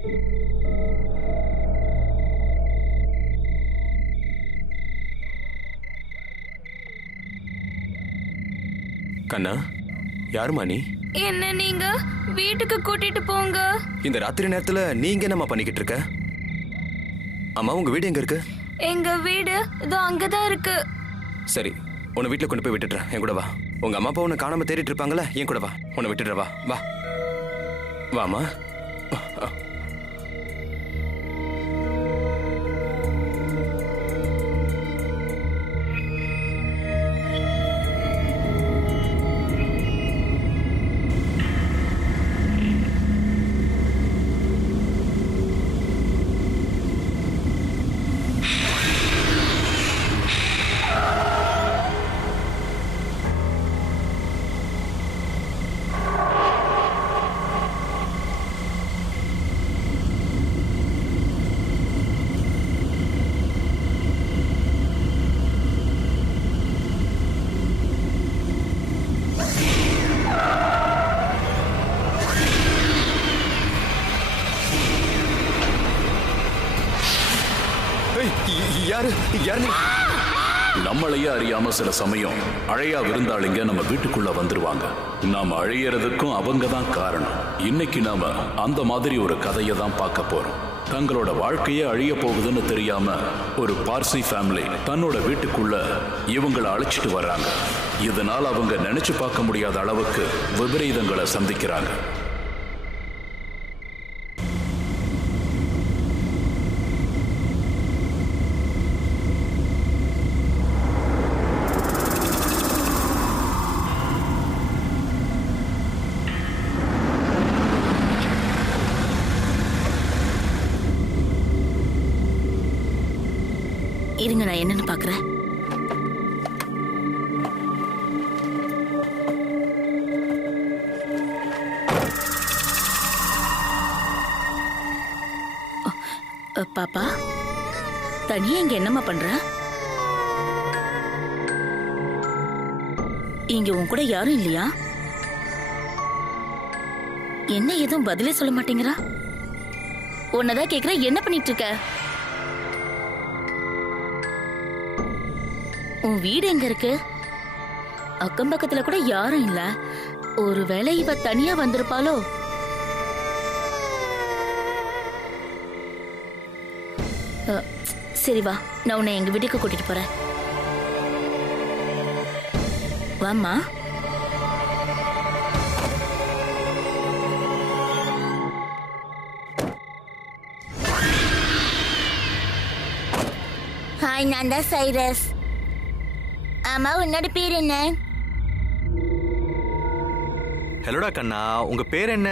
கண்ணா, யாருமா நீ? என்ன நீங்க வீட்டுக்கு கூட்டிட்டு போங்க. இந்த ராத்திரி நேரத்துல நீங்க என்னமா பண்ணிக்கிட்டு இருக்க? அம்மா, உங்க வீடு எங்க இருக்கு? எங்க வீடு இதோ அங்கதான் இருக்கு. சரி, உன்னை வீட்டுல கொண்டு போய் விட்டுடுறேன். என் கூட வா. உங்க அம்மா அப்பா உன்னை காணாம தேடிட்டு இருப்பாங்களா? என் கூட வா, உன்னை விட்டுடுற. வா வா வாமா. நம்மளையே அறியாம சில சமயம் அழையா விருந்தாளிங்க நம்ம வீட்டுக்குள்ள வந்துருவாங்க. நாம அழையறதுக்கும் அவங்க தான் காரணம். இன்னைக்கு நாம அந்த மாதிரி ஒரு கதையை தான் பார்க்க போறோம். தங்களோட வாழ்க்கையே அழிய போகுதுன்னு தெரியாம ஒரு பார்சி ஃபேமிலி தன்னோட வீட்டுக்குள்ள இவங்களை அழைச்சிட்டு வர்றாங்க. இதனால அவங்க நினைச்சு பார்க்க முடியாத அளவுக்கு விபரீதங்களை சந்திக்கிறாங்க. இருங்க, நான் என்னன்னு பாக்குறேன். பாப்பா, தனியா இங்க என்னம்மா பண்ற? இங்க உன் கூட யாரும் இல்லையா? என்ன எதுவும் பதிலே சொல்ல மாட்டேங்கிறா? உன்னதான் கேக்குற, என்ன பண்ணிட்டு இருக்க? உன் வீடு எங்க இருக்கு? அக்கம் பக்கத்துல கூட யாரும் இல்ல. ஒருவேளை இவ தனியா வந்திருப்பாளோ? சரி வா, நான் உன்னை எங்க வீட்டுக்கு கூட்டிட்டு போறேன். வாம்மா. ஹாய், நான் தான் சைரஸ். ஆமா, உன்னோட பேர் என்ன? ஹலோடா கண்ணா, உங்க பேர் என்ன?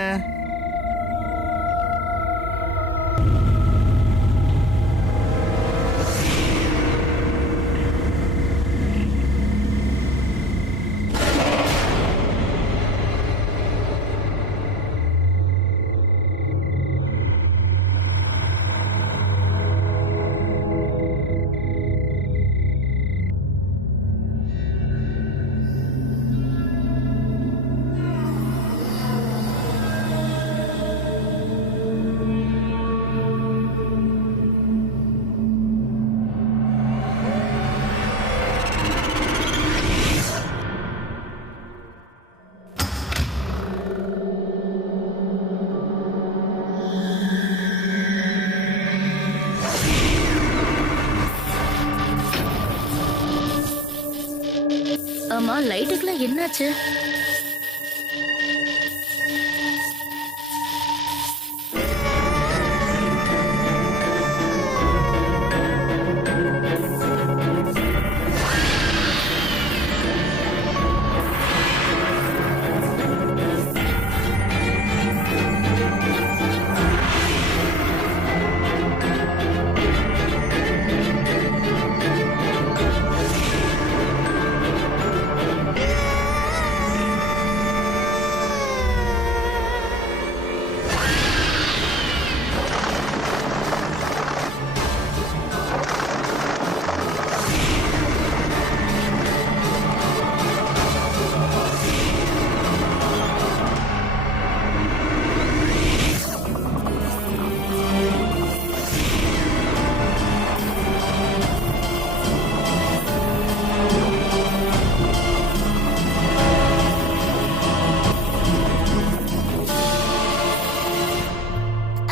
ஆமா, லைட்டுக்குலாம் என்னாச்சு?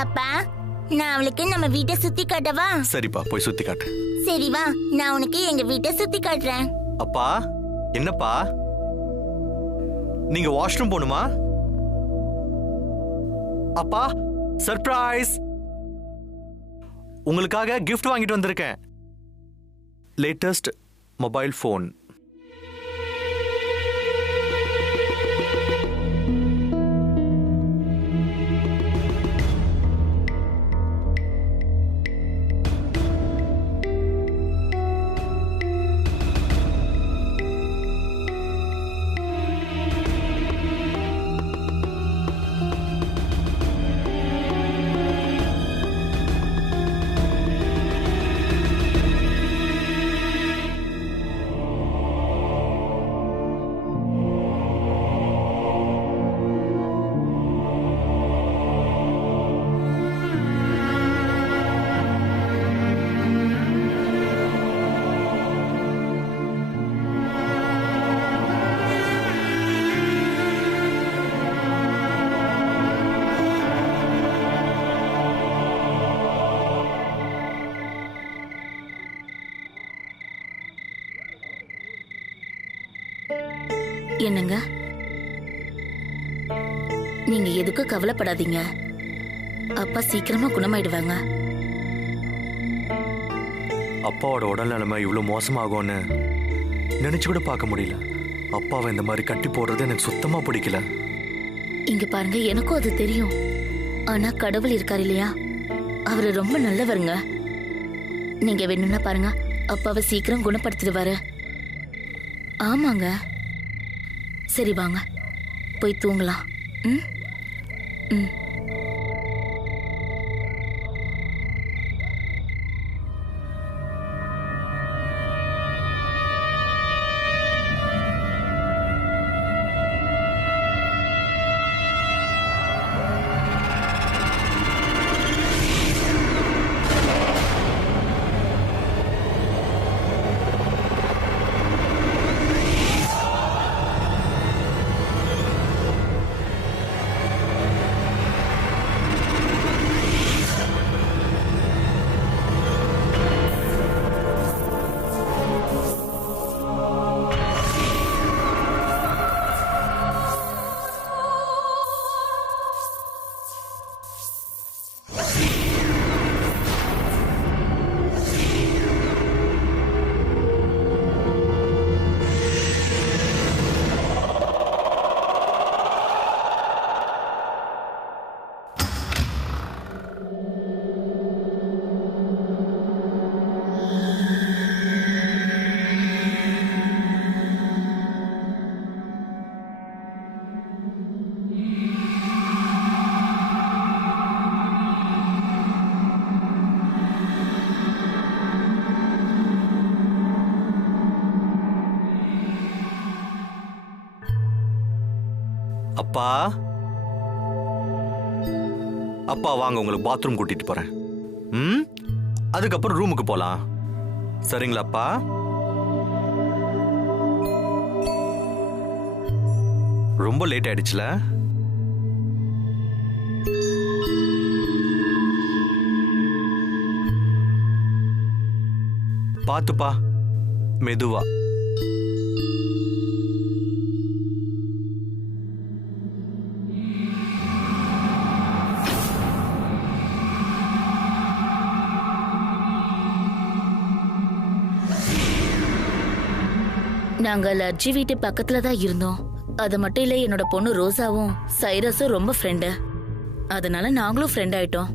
அப்பா, நான் அவளுக்கு நம்ம வீட்டை சுத்தி காட்டவா? சரிப்பா, போய் சுத்தி காட்டு. சரி வா, நான் உனக்கு எங்க வீட்டை சுத்தி காட்டுறேன். அப்பா, என்னப்பா நீங்க வாஷ்ரூம் போணுமா? அப்பா, சர்ப்ரைஸ்! உங்களுக்காக கிஃப்ட் வாங்கிட்டு வந்திருக்கேன். Latest mobile phone. என்னங்க, நீங்க எதுக்கு கவலைப்படாதீங்க. அப்பா சீக்கிரமா குணமாயிடுவாங்க. அப்பாவோட உடல் நிலைமை இவ்வளவு மோசமாகும்னு நினைச்சு கூட பார்க்க முடியல. அப்பாவை இந்த மாதிரி கட்டி போடுறது எனக்கு சுத்தமா பிடிக்கல. இங்க பாருங்க, எனக்கும் அது தெரியும். ஆனா கடவுள் இருக்காரு இல்லையா, அவரு ரொம்ப நல்லவருங்க. நீங்க வேணும்னா பாருங்க, அப்பாவை சீக்கிரம் குணப்படுத்திடுவாரு. ஆமாங்க. சரி வாங்க, போய் தூங்கலாம். ம் ம். அப்பா, அப்பா வாங்க, உங்களுக்கு பாத்ரூம் கூட்டிட்டு போறேன். அதுக்கப்புறம் ரூமுக்கு போலாம். சரிங்களாப்பா? ரொம்ப லேட் ஆயிடுச்சுல. பாத்துப்பா, மெதுவா. நாங்க லட்ஜி வீட்டு பக்கத்துல தான் இருந்தோம். அது மட்டும் இல்ல, என்னோட பொண்ணு ரோசாவும் சைரஸும் ரொம்ப ஃப்ரெண்டு. அதனால நாங்களும் ஃப்ரெண்ட் ஆயிட்டோம்.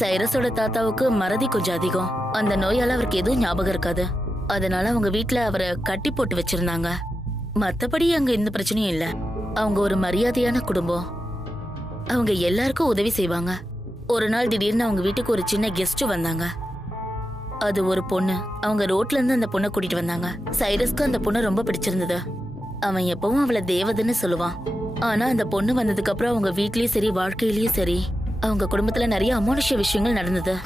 சைரஸோட தாத்தாவுக்கு மறதி கொஞ்சம் அதிகம். அந்த நோயால அவருக்கு எதுவும் ஞாபகம் இருக்காது. அதனால அவங்க வீட்டுல அவரை கட்டி போட்டு வச்சிருந்தாங்க. மத்தபடி அங்க எந்த பிரச்சனையும் இல்ல. அவங்க ஒரு மரியாதையான குடும்பம். அவங்க எல்லாருக்கும் உதவி செய்வாங்க. ஒரு நாள் திடீர்னு அவங்க வீட்டுக்கு ஒரு சின்ன கெஸ்ட் வந்தாங்க. அது ஒரு பொண்ணு. அவங்க ரோட்ல இருந்து அந்த பொண்ணை கூட்டிட்டு வந்தாங்க. சைரஸ்க்கு அந்த பொண்ணு ரொம்ப பிடிச்சிருந்தது. அவன் எப்பவும் அவளை தேவதைன்னு சொல்லுவான். ஆனா அந்த பொண்ணு வந்ததுக்கு அப்புறம் அவங்க வீட்லயும் சரி, வாழ்க்கையிலயும் சரி, அவங்க குடும்பத்துல நிறைய அமானுஷ்ய விஷயங்கள் நடந்தது.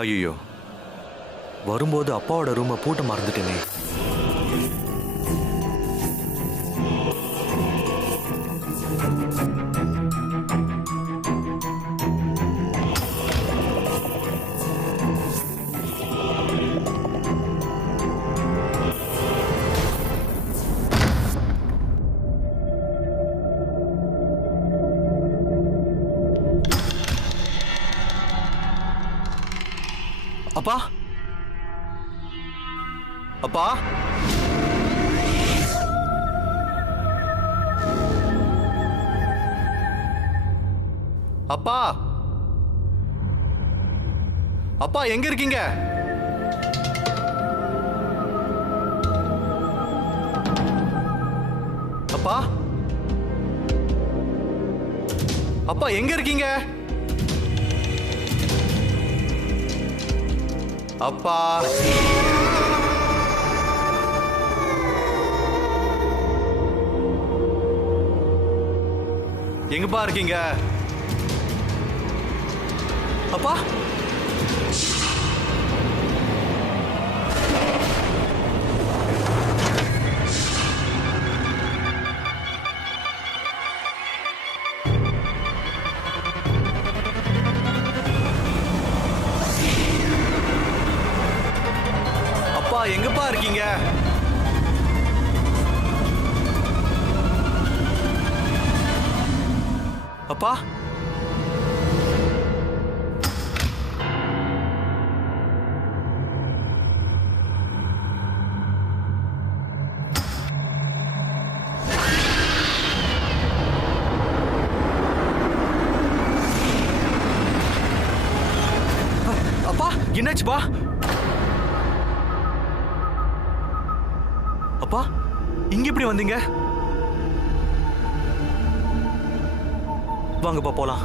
ஐயோ, வரும்போது அப்பாவோட ரூமை பூட்ட மறந்துட்டேனே. அப்பா, அப்பா, அப்பா, அப்பா எங்க இருக்கீங்க? அப்பா, அப்பா எங்க இருக்கீங்க? அப்பா, எங்கப்பா இருக்கீங்க? அப்பா, அப்பா எங்கப்பா இருக்கீங்க? அப்பா, அப்பா என்னாச்சுப்பா? அப்பா இங்க எப்படி வந்தீங்க? வாங்கப்பா போலாம்.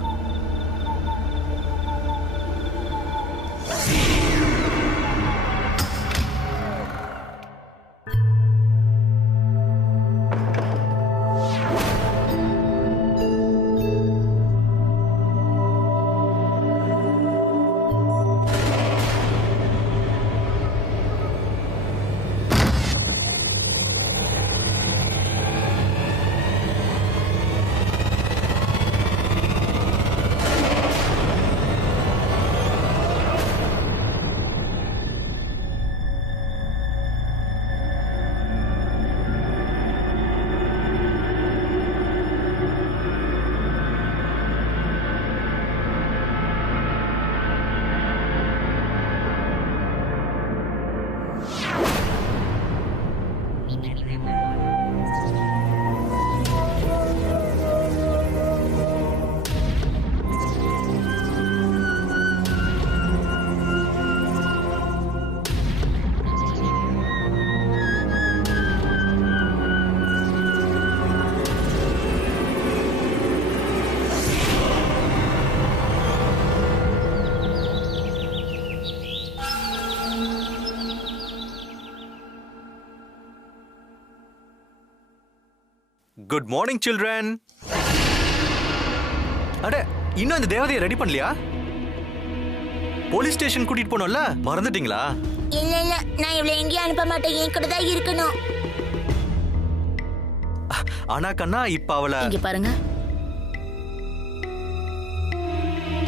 Good morning children. அட, இன்னும் அந்த தேவதையை ரெடி பண்ணலையா? போலீஸ் ஸ்டேஷன் கூட்டிட்டு போனோம்ல, மறந்துட்டீங்களா? இல்ல இல்ல, நான் இவ்வளவு எங்கேயும் அனுப்ப மாட்டேன், என் கூட தான் இருக்கணும். ஆனா கண்ணா, இப்ப அவளை இங்க பாருங்க.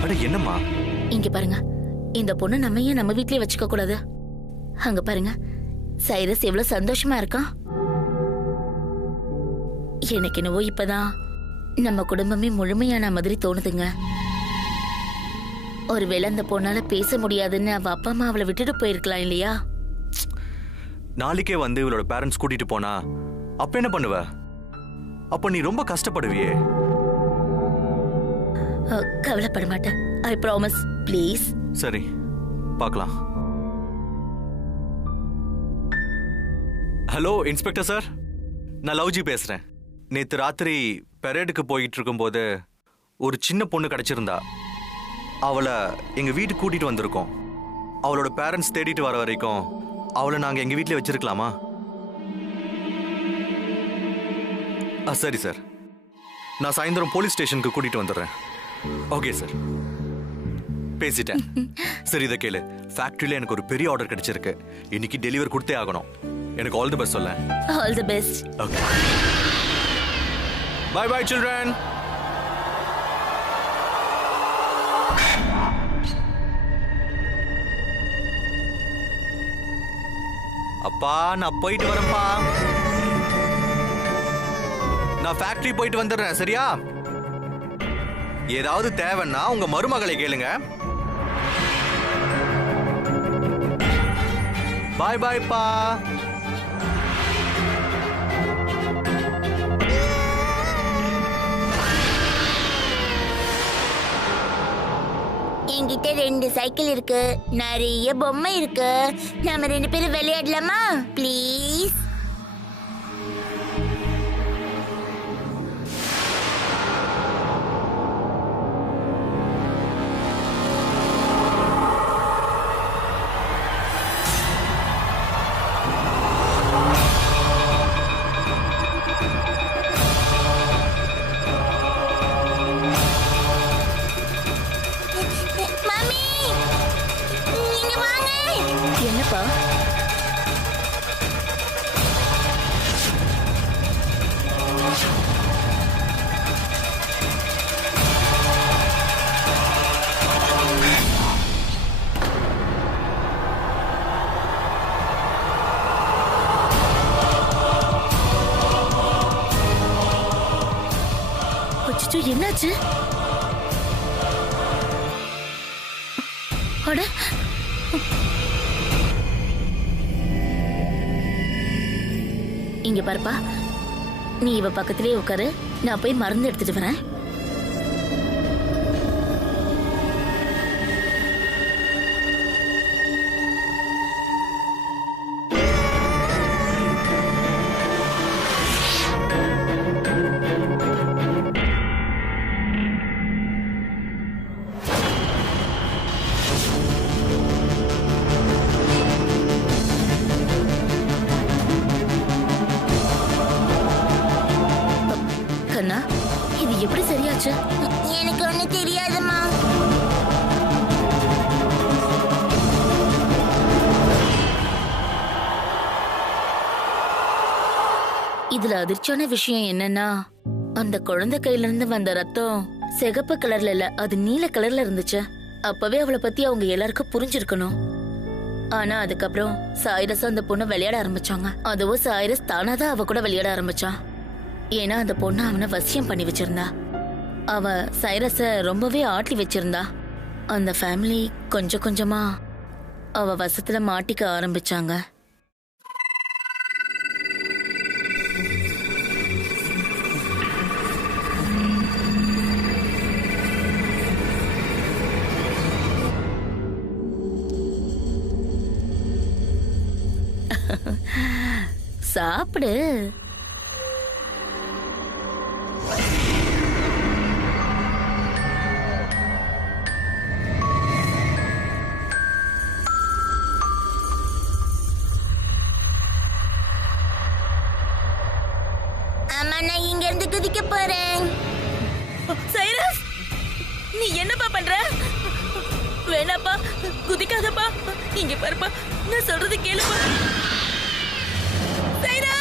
அட என்னம்மா? இங்க பாருங்க, இந்த பொண்ணு நம்ம ஏன் நம்ம வீட்லயே வச்சுக்க கூடாது? அங்க பாருங்க, சைரஸ் எவ்வளவு சந்தோஷமா இருக்கான். எனக்கு என்னவோ இப்பதான் நம்ம குடும்பமே முழுமையான மாதிரி தோணுதுங்க. ஒருவேளை அந்த பொண்ணால பேச முடியாதுன்னு அவ அப்பா அம்மா அவளை விட்டுட்டு போயிருக்கலாம் இல்லையா? நாளைக்கே வந்து இவளோட பேரண்ட்ஸ் கூட்டிட்டு போனா அப்ப என்ன பண்ணுவ? அப்ப நீ ரொம்ப கஷ்டப்படுவியே. கவலைப்பட மாட்டேன், ஐ ப்ராமிஸ். ப்ளீஸ். சரி, பார்க்கலாம். ஹலோ இன்ஸ்பெக்டர் சார், நான் லவ்ஜி பேசுறேன். நேத்து ராத்திரி பெரேடுக்கு போயிட்டு இருக்கும்போது ஒரு சின்ன பொண்ணு கிடைச்சிருந்தா. அவளை எங்க வீட்டுக்கு கூட்டிட்டு வந்திருக்கோம். அவளோட பேரண்ட்ஸ் தேடிட்டு வர வரைக்கும் அவளை நாங்க எங்க வீட்லயே வச்சிருக்கலாமா? சரி சார், நான் சாயந்தரம் போலீஸ் ஸ்டேஷனுக்கு கூட்டிட்டு வந்துடுறேன். Okay sir. பேசிட்டேன். சரி இதை கேளு, ஃபேக்டரியில எனக்கு ஒரு பெரிய ஆர்டர் கிடைச்சிருக்கு. இன்னைக்கு டெலிவரி கொடுத்தே ஆகணும். எனக்கு ஆல் தி பெஸ்ட் சொல்ல. All the best. Okay, bye bye children. அப்பா நான் போயிட்டு வரேன்ப்பா. நான் ஃபேக்டரி போயிட்டு வந்துடுறேன், சரியா? ஏதாவது தேவைன்னா உங்க மருமகளை கேளுங்க. பாய் பாய்ப்பா. என்கிட்ட 2 சைக்கிள் இருக்கு, நிறைய பொம்மை இருக்கு. நாம 2 பேரும் விளையாடலாமா ப்ளீஸ்? என்னப்பா? அச்சச்சோ, என்னாச்சு? அட, இங்க பாருப்பா, நீ இவ பக்கத்திலே உட்காரு, நான் போய் மருந்து எடுத்துட்டு வரேன். கண்ணா, இது எப்படி சரியாச்சு? எனக்கு ஒண்ணு தெரியாதுமா. இதுல அதிர்ச்சியான விஷயம் என்னன்னா, அந்த குழந்தை கையில இருந்து வந்த ரத்தம் சிகப்பு கலர்ல இல்ல, அது நீல கலர்ல இருந்துச்சு. அப்பவே அவளை பத்தி அவங்க எல்லாருக்கும் புரிஞ்சிருக்கணும். ஆனா அதுக்கப்புறம் சாயிரஸ் அந்த பொண்ணு விளையாட ஆரம்பிச்சாங்க. அதுவும் சாயிரஸ் தானாதான் அவ கூட விளையாட ஆரம்பிச்சான். ஏன்னா அந்த பொண்ணு அவனை வசியம் பண்ணி வச்சிருந்தா. அவ சைரஸ ரொம்பவே ஆட்டி வச்சிருந்தா. அந்த ஃபேமிலி கொஞ்சம் கொஞ்சமா அவ வசத்துல மாட்டிக்க ஆரம்பிச்சாங்க. சாப்பிடு. அம்மா, நான் இங்க இருந்து குதிக்க போறேன். சைரஸ், நீ என்னப்பா பண்ற? வேணாப்பா, குதிக்காதப்பா. இங்க பாருப்பா, நான் சொல்றது கேளுப்பா. சைரஸ்!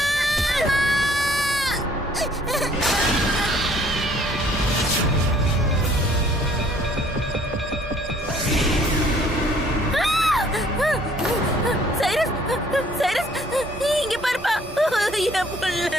சைரஸ், சைரஸ், இங்க பாருப்பா, என் புள்ள.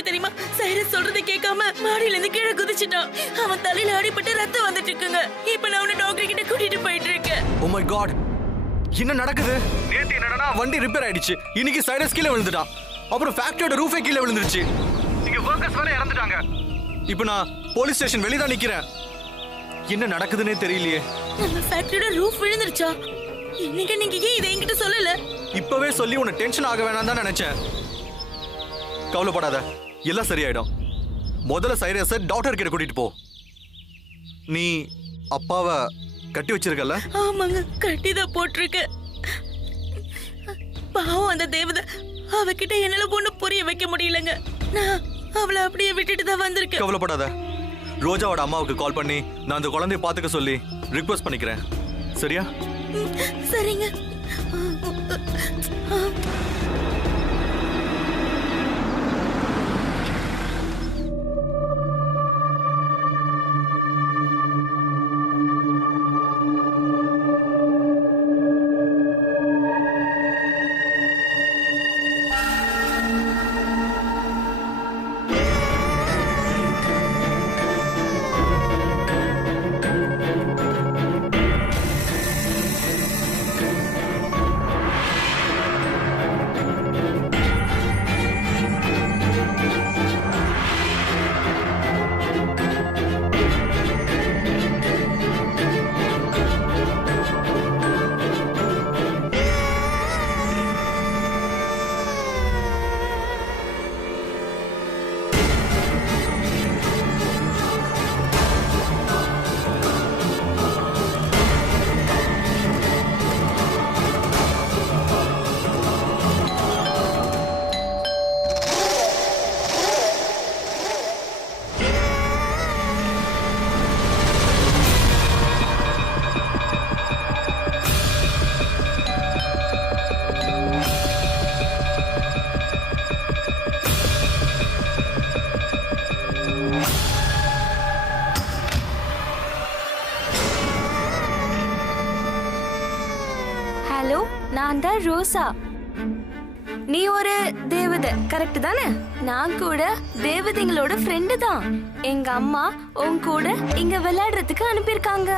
ஆச்சு தெரியுமா? சைரஸ் சொல்றதை கேட்காம மாடியில இருந்து கீழே குதிச்சிட்டான். அவன் தலையில அடிபட்டு ரத்தம் வந்துட்டு இருக்குங்க. இப்ப நான் அவனை டாக்டர் கிட்ட கூட்டிட்டு போயிட்டு இருக்கேன். ஓ மை காட், என்ன நடக்குது? நேத்து என்னடா வண்டி ரிப்பேர் ஆயிடுச்சு, இன்னைக்கு சைரஸ் கீழே விழுந்துட்டான். அப்புறம் ஃபேக்டரியோட ரூஃபே கீழே விழுந்துருச்சு. இங்க வர்க்கர்ஸ் வேற இறந்துட்டாங்க. இப்போ நான் போலீஸ் ஸ்டேஷன் வெளியே தான் நிக்கிறேன். என்ன நடக்குதுன்னே தெரியலையே. நம்ம ஃபேக்டரியோட ரூஃப் விழுந்துருச்சா? இன்னைக்கு நீங்க ஏன் இதை என்கிட்ட சொல்லல? இப்பவே சொல்லி உன்னை டென்ஷன் ஆக வேணாம் தான் நினைச்சேன். கவலைப்படாத, எல்லாம் சரியாயிடும். முதல்ல சைரஸை டாக்டர் கிட்ட கூட்டிட்டு போ. நீ அப்பாவை கட்டி வச்சிருக்கல? ஆமாங்க, கட்டிதான் போட்டிருக்க. பாவம் அந்த தேவதை, அவகிட்ட என்னால ஒண்ணு புரிய வைக்க முடியலங்க. நான் அவளை அப்படியே விட்டுட்டு தான் வந்திருக்கேன். கவலைப்படாத, ரோஜாவோட அம்மாவுக்கு கால் பண்ணி நான் அந்த குழந்தைய பாத்துக்க சொல்லி ரிக்வெஸ்ட் பண்ணிக்கிறேன். சரியா? சரிங்க. ஹலோ, நான் தான் ரோசா. நீ ஒரு தேவதை கரெக்ட் தானே? நான் கூட தேவதைங்களோட ஃப்ரெண்டு தான். எங்க அம்மா உன் கூட இங்க விளையாடுறதுக்கு அனுப்பியிருக்காங்க.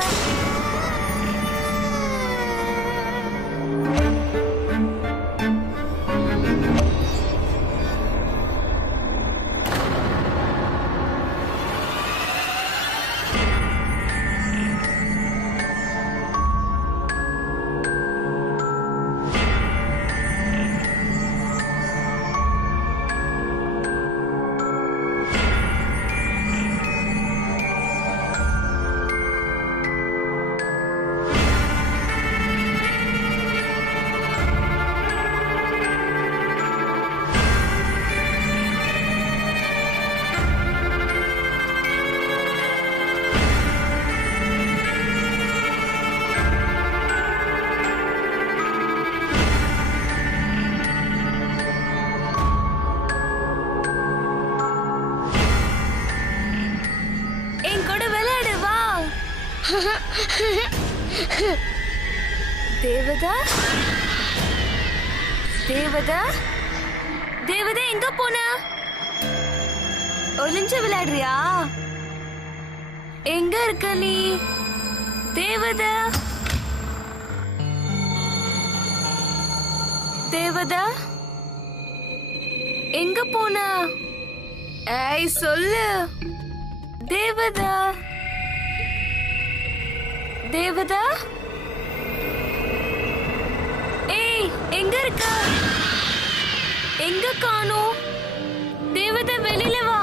தேவதா, தேவதா, தேவதா எங்க போன? ஒளிஞ்சு விளையாடுறியா? எங்க இருக்க நீ தேவதா? தேவதா எங்க போன? ஏய் சொல்லு தேவதா. தேவதா, ஏய் எங்க இருக்க? எங்க காணோம்? தேவதா வெளியில வா.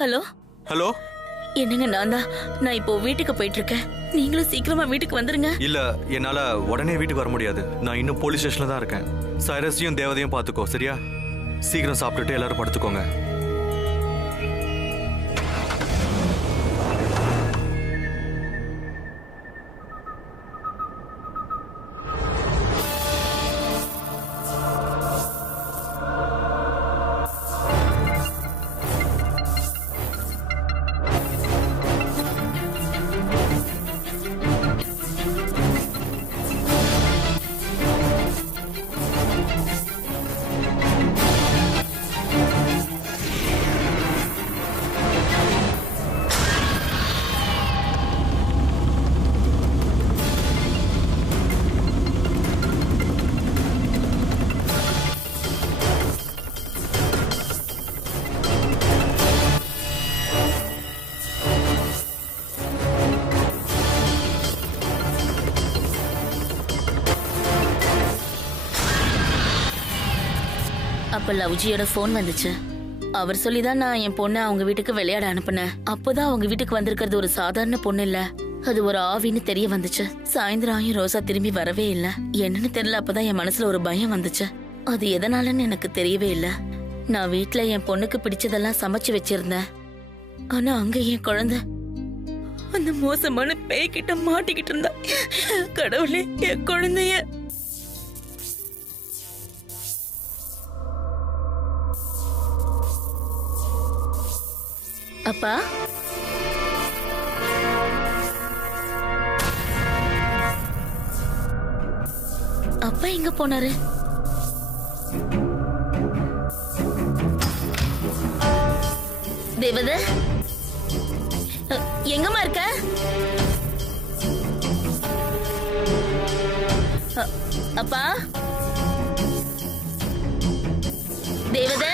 Hello hello. என்னங்க, நான் இப்போ வீட்டுக்கு போயிட்டு இருக்கேன். நீங்களும் சீக்கிரமா வீட்டுக்கு வந்துருங்க. இல்ல, என்னால உடனே வீட்டுக்கு வர முடியாது. நான் இன்னும் போலீஸ் ஸ்டேஷன்ல தான் இருக்கேன். சைரஸையும் தேவதையும் பாத்துக்கோ, சரியா? சீக்கிரம் சாப்பிட்டுட்டு எல்லாரும் படுத்துக்கோங்க. அப்ப லவ்ஜியோட போன் வந்துச்சு. அவர் சொல்லிதான் நான் என் பொண்ணை அவங்க வீட்டுக்கு விளையாட அனுப்புனேன். அப்போதான் அவங்க வீட்டுக்கு வந்திருக்கிறது ஒரு சாதாரண பொண்ணு இல்ல, அது ஒரு ஆவின்னு தெரிய வந்துச்சு. சாயந்தரம் ஆயும் ரோசா திரும்பி வரவே இல்ல. என்னன்னு தெரியல. அப்பதான் என் மனசுல ஒரு பயம் வந்துச்சு. அது எதனாலன்னு எனக்கு தெரியவே இல்ல. நான் வீட்டுல என் பொண்ணுக்கு பிடிச்சதெல்லாம் சமைச்சு வச்சிருந்தேன். ஆனா அங்க என் குழந்தை அந்த மோசமான பேய்கிட்ட மாட்டிக்கிட்டு இருந்தா. கடவுளே, என் குழந்தைய. அப்பா, அப்பா எங்க போனாரு? தேவத, எங்கம்மா இருக்க? அப்பா, தேவத.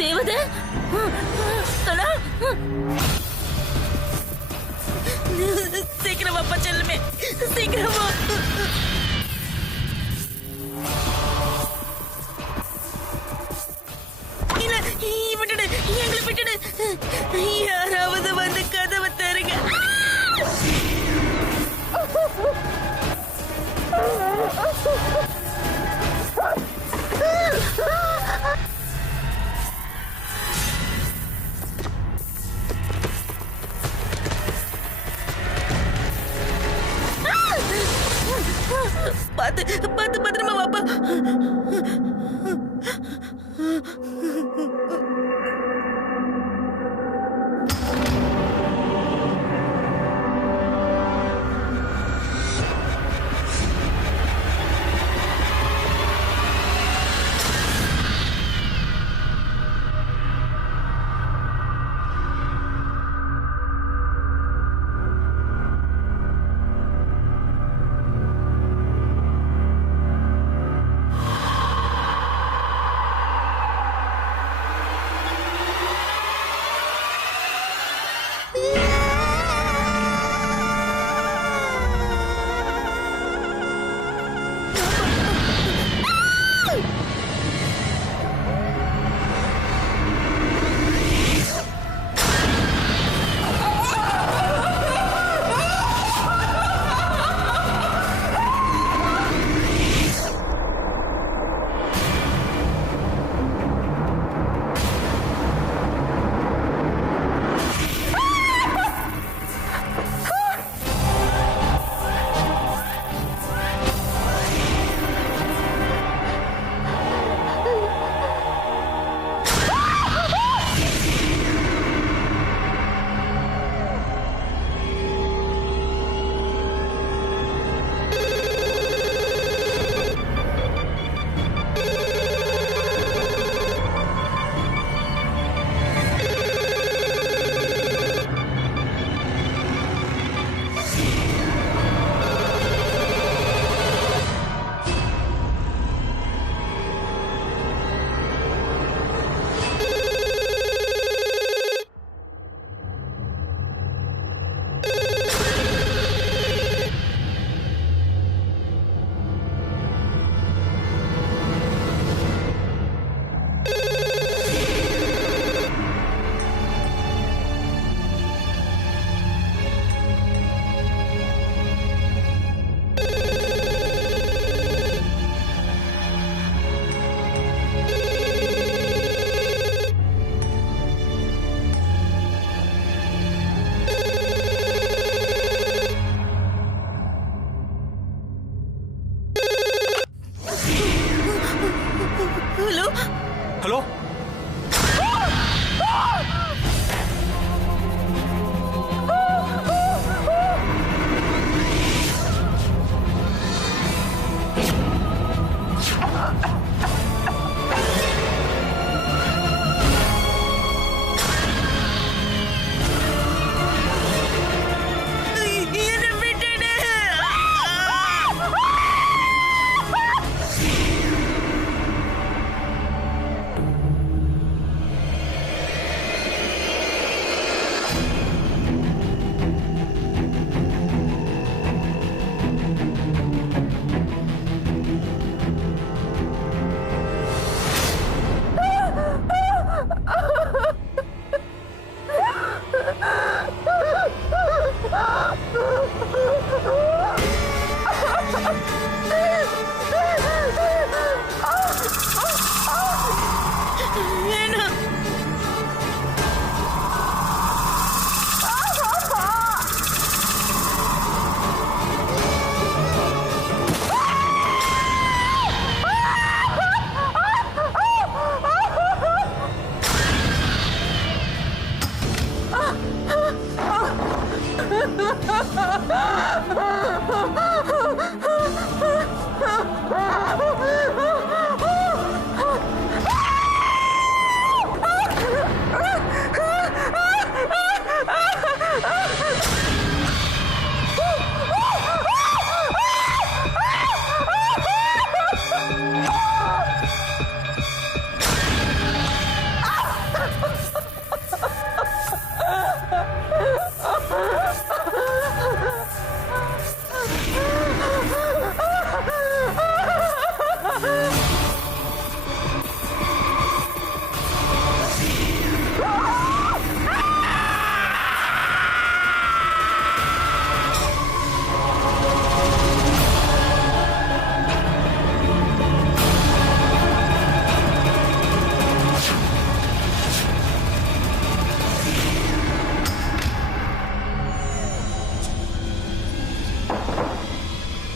தேவத, கண்ணா, சீக்கிரம் அப்பா செல்லுமே, சீக்கிரமா. இல்ல, விட்டுடு, எங்களை விட்டுடு. யாராவது வந்து கதவை தருங்க. பாத்து பாத்து பத்திரமா வாப்பா.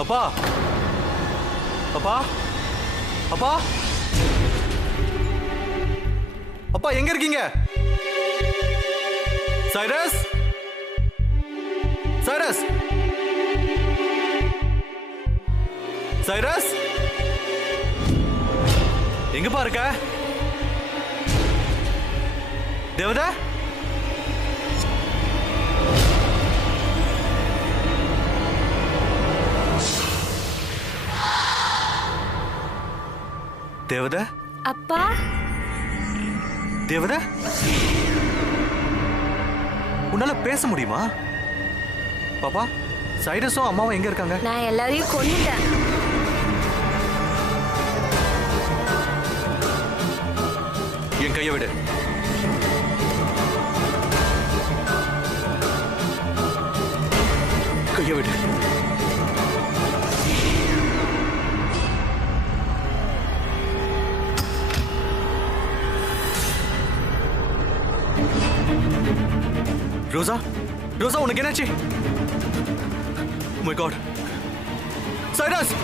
அப்பா அப்பா அப்பா அப்பா எங்க இருக்கீங்க? சைரஸ் சைரஸ் சைரஸ் எங்கப்பா இருக்க? தேவதா தேவதா அப்பா தேவதா உன்னால பேச முடியுமா? பாப்பா சைரஸும் அம்மாவும் எங்க இருக்காங்க? நான் எல்லாரையும் கொன்னுட்டேன். என் கையை விடு. கையை விடு. ரோசா ரோசா உனக்கு என்னாச்சு? மை காட் சைரஸ்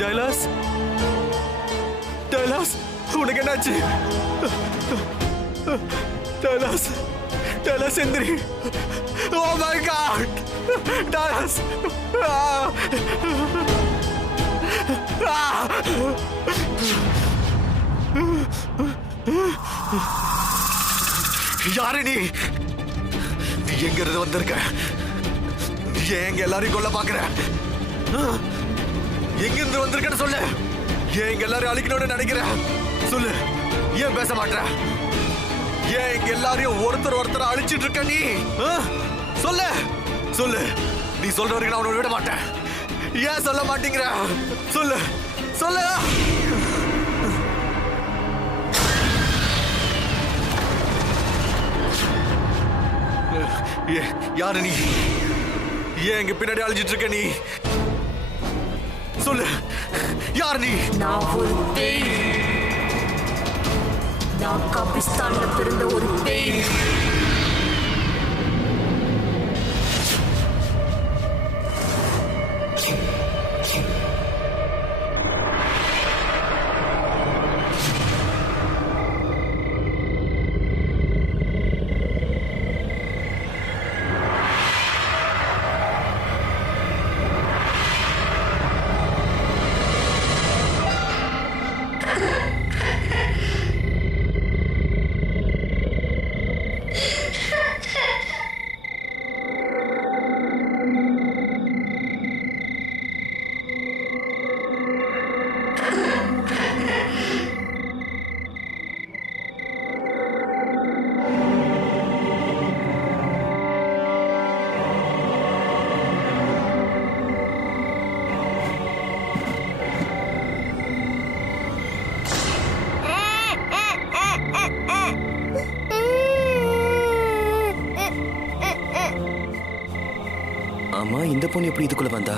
டைலாஸ் டைலாஸ் உனக்கு என்னாச்சு? டைலாஸ் டைலாஸ் எந்திரி. ஓ மை காட் டைலாஸ் யாரு நீ? நீ எங்க இருந்து வந்திருக்க? நீ எங்க எல்லாரையும் கொல்ல பாக்குற? எங்க இருந்து வந்திருக்கன்னு சொல்லு. ஏன் எங்க எல்லாரும் அழிக்கணும்னு நினைக்கிற? சொல்லு. ஏன் பேச மாட்டற? ஏன் எங்க எல்லாரையும் ஒருத்தர் அழிச்சிட்டு இருக்க நீ? சொல்லு சொல்லு. நீ சொல்ற வரைக்கும் நான் உன்னை விட மாட்டேன். ஏன் சொல்ல மாட்டேங்கிற? சொல்லு சொல்லு. யாரு நீ? ஏன் எங்க பின்னாடி அழிஞ்சிட்டு இருக்க நீ? சொல்லு. யார் நீ? நான் ஒரு பேய். நான் கபிஸ்தான்ல பிறந்த ஒரு பேய். அம்மா, இந்த பொண்ணு எப்படி இதுக்குள்ள வந்தா?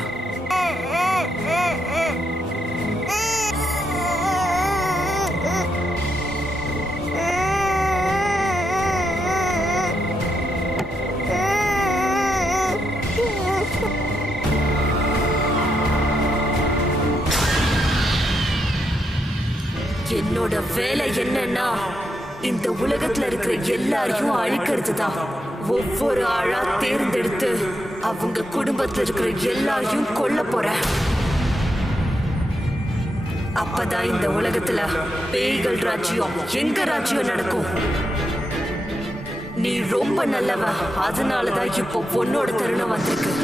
என்னோட வேலை என்னன்னா இந்த உலகத்துல இருக்கிற எல்லாரையும் அழிக்கிறது தான். ஒவ்வொரு ஆளா தேர்ந்தெடுத்து அவங்க குடும்பத்துல இருக்கிற எல்லாரையும் கொல்ல போறேன். அப்பதான் இந்த உலகத்துல பேய்கள் ராஜ்யம் எங்க ராஜ்யம் நடக்கும். நீ ரொம்ப நல்லவ, அதனாலதான் இப்போ பொண்ணோட தருணம் வந்திருக்கு.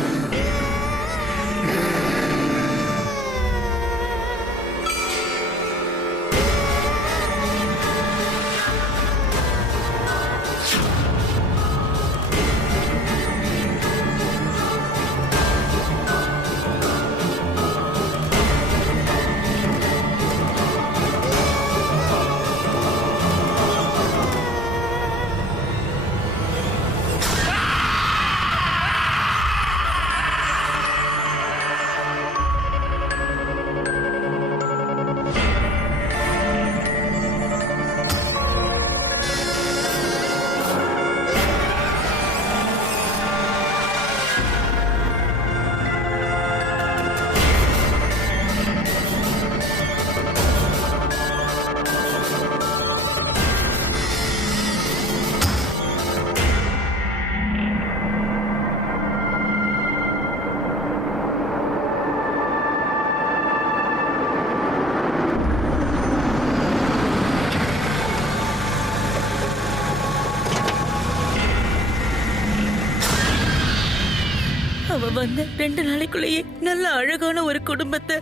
அவ வந்த 2 நாளைக்குள்ளேயே நல்ல அழகான ஒரு குடும்பத்தை,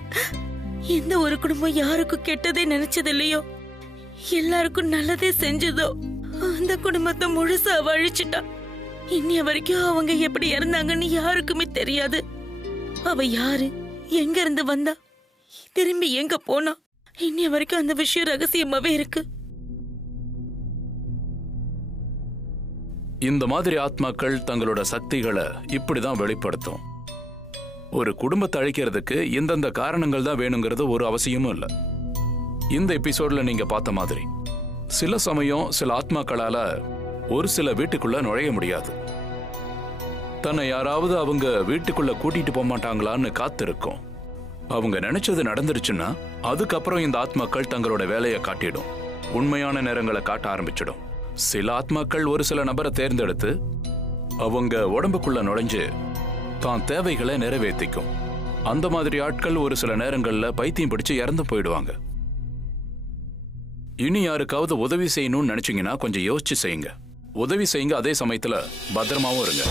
எந்த ஒரு குடும்பம் யாருக்கும் கெட்டதே நினைச்சது இல்லையோ, எல்லாருக்கும் நல்லதே செஞ்சதோ அந்த குடும்பத்தை முழுசா அவ அழிச்சிட்டா. இன்னைய வரைக்கும் அவங்க எப்படி இறந்தாங்கன்னு யாருக்குமே தெரியாது. அவ யாரு, எங்க இருந்து வந்தா, திரும்பி எங்க போனா, இன்னைய வரைக்கும் அந்த விஷயம் ரகசியமாவே இருக்கு. இந்த மாதிரி ஆத்மாக்கள் தங்களோட சக்திகளை இப்படிதான் வெளிப்படுத்தும். ஒரு குடும்பத்தை அழிக்கிறதுக்கு இந்தந்த காரணங்கள் தான் வேணுங்கிறது ஒரு அவசியமும் இல்லை. இந்த எபிசோட்ல நீங்க பார்த்த மாதிரி சில சமயம் சில ஆத்மாக்களால ஒரு சில வீட்டுக்குள்ள நுழைய முடியாது. தன்னை யாராவது அவங்க வீட்டுக்குள்ள கூட்டிட்டு போக மாட்டாங்களான்னு காத்திருக்கும். அவங்க நினைச்சது நடந்துருச்சுன்னா அதுக்கப்புறம் இந்த ஆத்மாக்கள் தங்களோட வேலையை காட்டிடும், உண்மையான நேரங்களை காட்ட ஆரம்பிச்சிடும். சில ஆத்மாக்கள் ஒரு சில நபரை தேர்ந்தெடுத்து அவங்க உடம்புக்குள்ள நுழைஞ்சு தான் தேவைகளை நிறைவேற்றிக்கும். அந்த மாதிரி ஆட்கள் ஒரு சில நேரங்கள்ல பைத்தியம் பிடிச்சு இறந்து போயிடுவாங்க. இனி யாருக்காவது உதவி செய்யணும்னு நினைச்சீங்கன்னா கொஞ்சம் யோசிச்சு செய்யுங்க. உதவி செய்யுங்க, அதே சமயத்துல பத்திரமாவும் இருங்க.